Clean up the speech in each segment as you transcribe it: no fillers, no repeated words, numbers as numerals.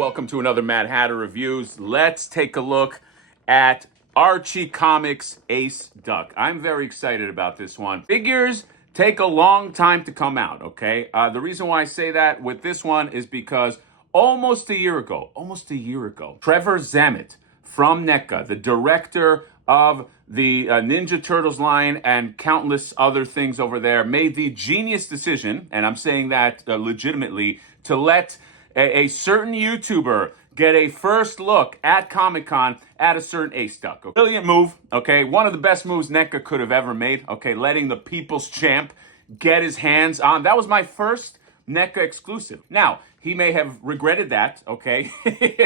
welcome to another Mad Hatter Reviews. Let's take a look at Archie Comics Ace Duck. I'm very excited about this one. Figures take a long time to come out, okay? The reason why I say that with this one is because almost a year ago, Trevor Zammit from NECA, the director of the Ninja Turtles line and countless other things over there, made the genius decision, and I'm saying that legitimately, to let a certain YouTuber get a first look at Comic-Con at a certain Ace Duck. A brilliant move, okay? One of the best moves NECA could have ever made, okay? Letting the people's champ get his hands on. That was my first NECA exclusive. Now, he may have regretted that, okay?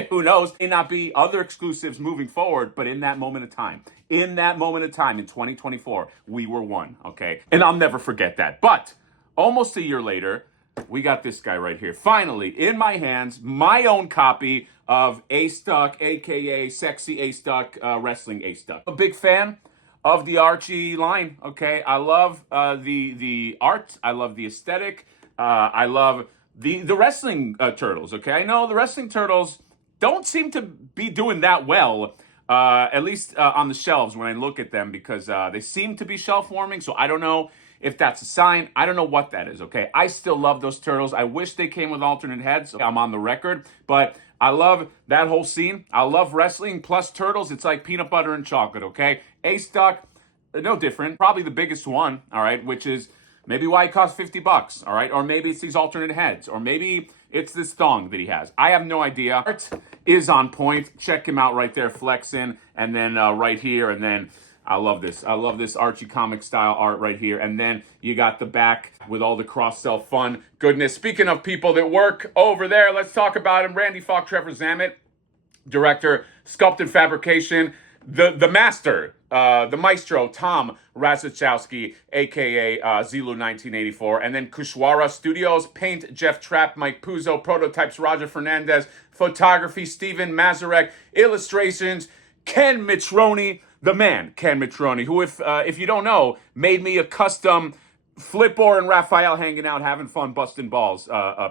Who knows? May not be other exclusives moving forward, but in that moment of time, in 2024, we were one, okay? And I'll never forget that. But almost a year later, we got this guy right here. Finally, in my hands, my own copy of Ace Duck, a.k.a. Sexy Ace Duck, Wrestling Ace Duck. A big fan of the Archie line, okay? I love the art. I love the aesthetic. I love the wrestling turtles, okay? I know the wrestling turtles don't seem to be doing that well, at least on the shelves when I look at them, because they seem to be shelf warming, so I don't know if that's a sign. I don't know what that is, okay? I still love those turtles. I wish they came with alternate heads. I'm on the record, but I love that whole scene. I love wrestling plus turtles. It's like peanut butter and chocolate, okay? Ace Duck, no different. Probably the biggest one, all right, which is maybe why it costs $50, all right? Or maybe it's these alternate heads, or maybe it's this thong that he has. I have no idea. Art is on point. Check him out right there, flexing, and then right here, and then I love this. I love this Archie comic style art right here. And then you got the back with all the cross-sell fun goodness. Speaking of people that work over there, let's talk about him. Randy Falk, Trevor Zammit, director, Sculpted Fabrication, the master, the maestro, Tom Razachowski, a.k.a. Zilu 1984. And then Kushwara Studios, paint, Jeff Trapp, Mike Puzo, prototypes, Roger Fernandez, photography, Steven Mazarek, illustrations, Ken Mitroni, the man, Ken Mitroni, who, if you don't know, made me a custom Flipper and Raphael hanging out, having fun, busting balls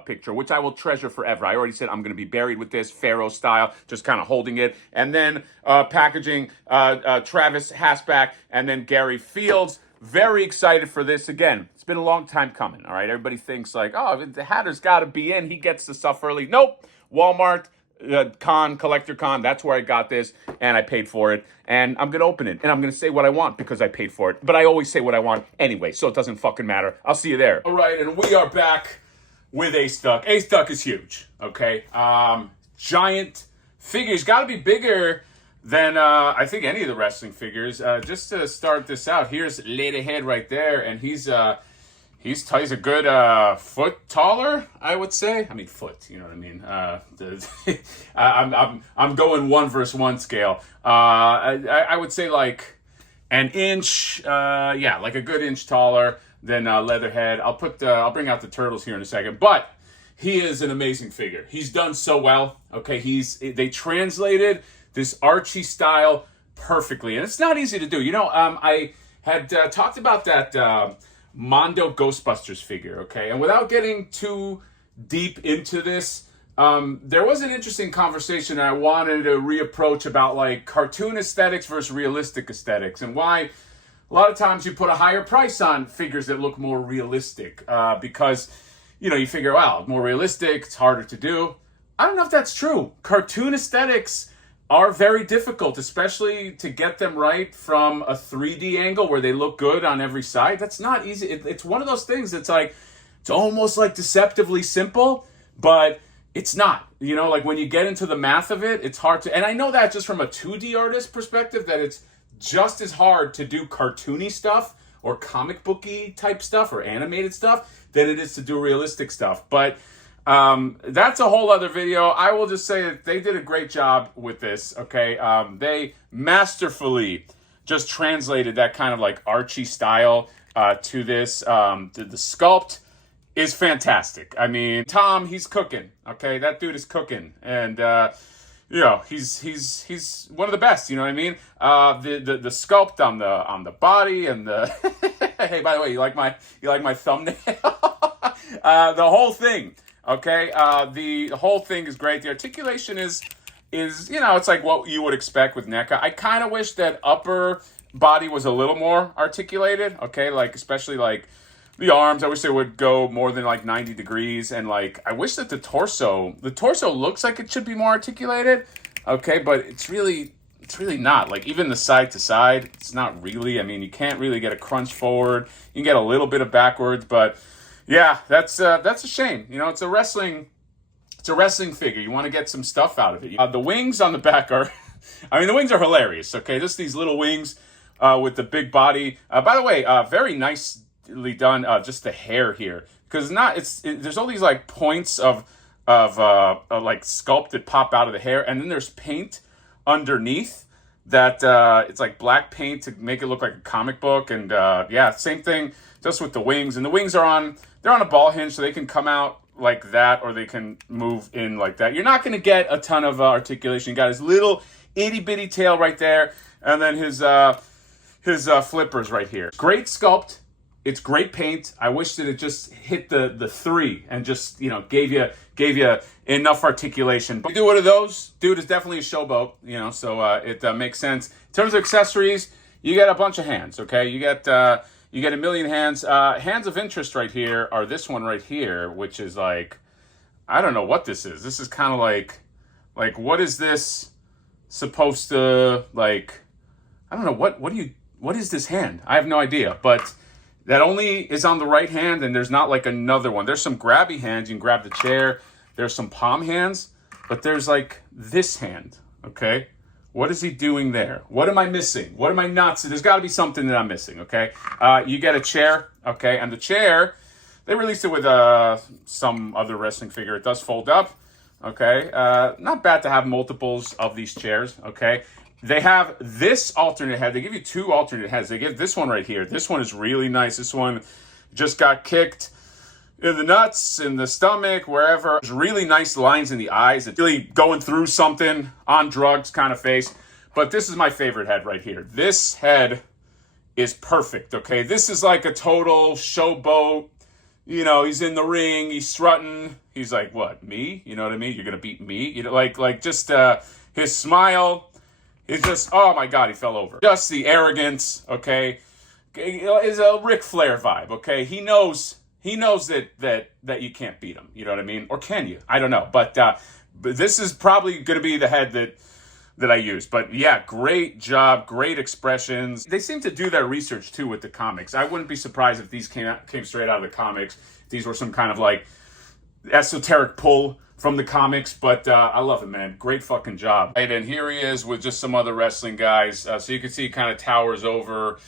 picture, which I will treasure forever. I already said I'm going to be buried with this, Pharaoh style, just kind of holding it. And then packaging Travis Hasback and then Gary Fields. Very excited for this. Again, it's been a long time coming, all right? Everybody thinks like, oh, the Hatter's got to be in. He gets the stuff early. Nope. Walmart. Collector Con, that's where I got this, and I paid for it, and I'm gonna open it, and I'm gonna say what I want because I paid for it, but I always say what I want anyway, so it doesn't fucking matter. I'll see you there. All right, and we are back with Ace Duck. Ace Duck is huge, okay? Giant figures, gotta be bigger than, I think any of the wrestling figures. Just to start this out, here's Ladyhead right there, and he's a good foot taller, I would say. I mean, foot, you know what I mean? I'm going 1-versus-1 scale. I would say like an inch, yeah, like a good inch taller than Leatherhead. I'll bring out the turtles here in a second, but he is an amazing figure. He's done so well. Okay, they translated this Archie style perfectly, and it's not easy to do. You know, I had talked about that Mondo Ghostbusters figure, okay? And without getting too deep into this, there was an interesting conversation I wanted to reapproach about like cartoon aesthetics versus realistic aesthetics, and why a lot of times you put a higher price on figures that look more realistic because, you know, you figure, wow, more realistic, it's harder to do. I don't know if that's true. Cartoon aesthetics are very difficult, especially to get them right from a 3D angle where they look good on every side. That's not easy. It's one of those things that's like, it's almost like deceptively simple, but it's not. You know, like when you get into the math of it, it's hard to, and I know that just from a 2D artist perspective, that it's just as hard to do cartoony stuff or comic booky type stuff or animated stuff than it is to do realistic stuff. But that's a whole other video. I will just say that they did a great job with this, okay? They masterfully just translated that kind of like Archie style to this. The sculpt is fantastic. I mean, Tom, he's cooking, okay? That dude is cooking. And, you know, he's one of the best, you know what I mean? The sculpt on the body and the hey, by the way, you like my thumbnail? The whole thing. Okay, the whole thing is great. The articulation is it's like what you would expect with NECA. I kind of wish that upper body was a little more articulated. Okay, like especially like the arms. I wish they would go more than like 90 degrees, and like I wish that the torso looks like it should be more articulated. Okay, but it's really not. Like even the side to side, it's not really. I mean, you can't really get a crunch forward. You can get a little bit of backwards, but yeah, that's a shame. It's a wrestling figure. You want to get some stuff out of it. The wings on the back are, I mean, the wings are hilarious. Okay, just these little wings with the big body. By the way, very nicely done. Just the hair here, because there's all these like points of like sculpt that pop out of the hair, and then there's paint underneath that it's like black paint to make it look like a comic book. And yeah, same thing just with the wings. And the wings they're on a ball hinge, so they can come out like that, or they can move in like that. You're not going to get a ton of articulation. You got his little itty bitty tail right there, and then his flippers right here. Great sculpt. It's great paint. I wish that it just hit the 3 and just gave you enough articulation. But you do one of those, dude is definitely a showboat. So it makes sense. In terms of accessories, you get a bunch of hands. Okay, you get a million hands. Hands of interest right here are this one right here, which is like, I don't know what this is. This is kind of like what is this supposed to like? I don't know what is this hand? I have no idea, but that only is on the right hand, and there's not like another one. There's some grabby hands. You can grab the chair. There's some palm hands, but there's like this hand, okay? What is he doing there? What am I missing? What am I not seeing? There's got to be something that I'm missing, okay? You get a chair, okay? And the chair, they released it with some other wrestling figure. It does fold up, okay? Not bad to have multiples of these chairs, okay? They have this alternate head. They give you 2 alternate heads. They give this one right here. This one is really nice. This one just got kicked in the nuts, in the stomach, wherever. There's really nice lines in the eyes. It's really going through something, on drugs kind of face. But this is my favorite head right here. This head is perfect, okay? This is like a total showboat. He's in the ring. He's strutting. He's like, what, me? You know what I mean? You're going to beat me? Like just his smile. It's just, oh my God, he fell over. Just the arrogance, okay? Is a Ric Flair vibe, okay? He knows that you can't beat him. You know what I mean? Or can you? I don't know. But this is probably going to be the head that I use. But yeah, great job, great expressions. They seem to do their research too with the comics. I wouldn't be surprised if these came straight out of the comics. These were some kind of like esoteric pull from the comics, but I love it, man. Great fucking job. And here he is with just some other wrestling guys. So you can see he kind of towers over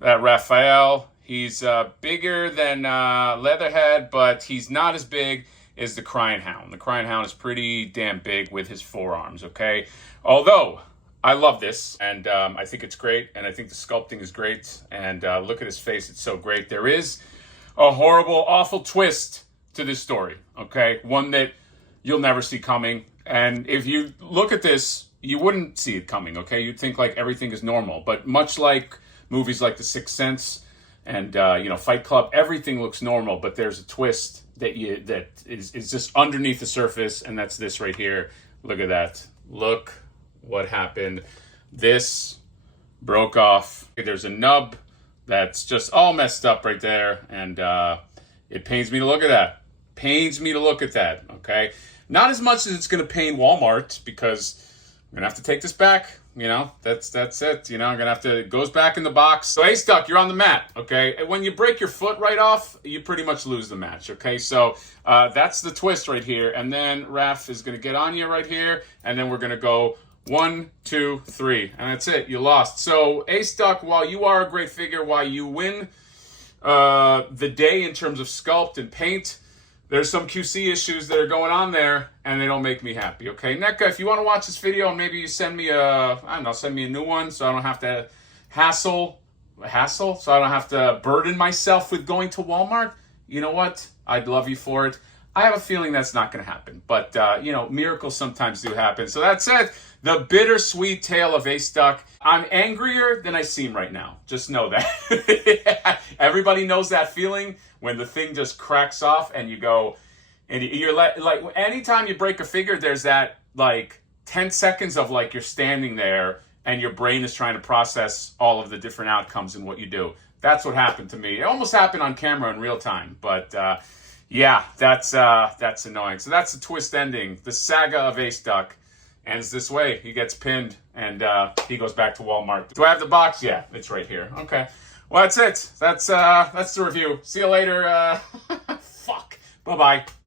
Raphael. He's bigger than Leatherhead, but he's not as big as the Crying Hound. The Crying Hound is pretty damn big with his forearms, okay? Although, I love this, and I think it's great, and I think the sculpting is great, and look at his face, it's so great. There is a horrible, awful twist to this story, okay? One that you'll never see coming. And if you look at this, you wouldn't see it coming, okay? You'd think like everything is normal. But much like movies like The Sixth Sense and Fight Club, everything looks normal, but there's a twist that is just underneath the surface, and that's this right here. Look at that. Look what happened. This broke off. There's a nub that's just all messed up right there, and it pains me to look at that. Okay? Not as much as it's going to pain Walmart, because I'm going to have to take this back. That's it. I'm going to have to, it goes back in the box. So, Ace Duck, you're on the mat, okay? When you break your foot right off, you pretty much lose the match, okay? So, that's the twist right here. And then Raph is going to get on you right here. And then we're going to go 1, 2, 3. And that's it. You lost. So, Ace Duck, while you are a great figure, while you win the day in terms of sculpt and paint, there's some QC issues that are going on there, and they don't make me happy, okay? NECA, if you want to watch this video, maybe you send me send me a new one so I don't have to so I don't have to burden myself with going to Walmart. You know what? I'd love you for it. I have a feeling that's not going to happen, but, miracles sometimes do happen. So that's it. The bittersweet tale of Ace Duck. I'm angrier than I seem right now. Just know that. Everybody knows that feeling when the thing just cracks off and you go, And you're like anytime you break a figure, there's that like 10 seconds of like you're standing there and your brain is trying to process all of the different outcomes and what you do. That's what happened to me. It almost happened on camera in real time, but yeah, that's annoying. So that's the twist ending. The saga of Ace Duck ends this way. He gets pinned and he goes back to Walmart. Do I have the box? Yeah, it's right here. Okay. Well, that's it. That's the review. See you later. Fuck. Bye-bye.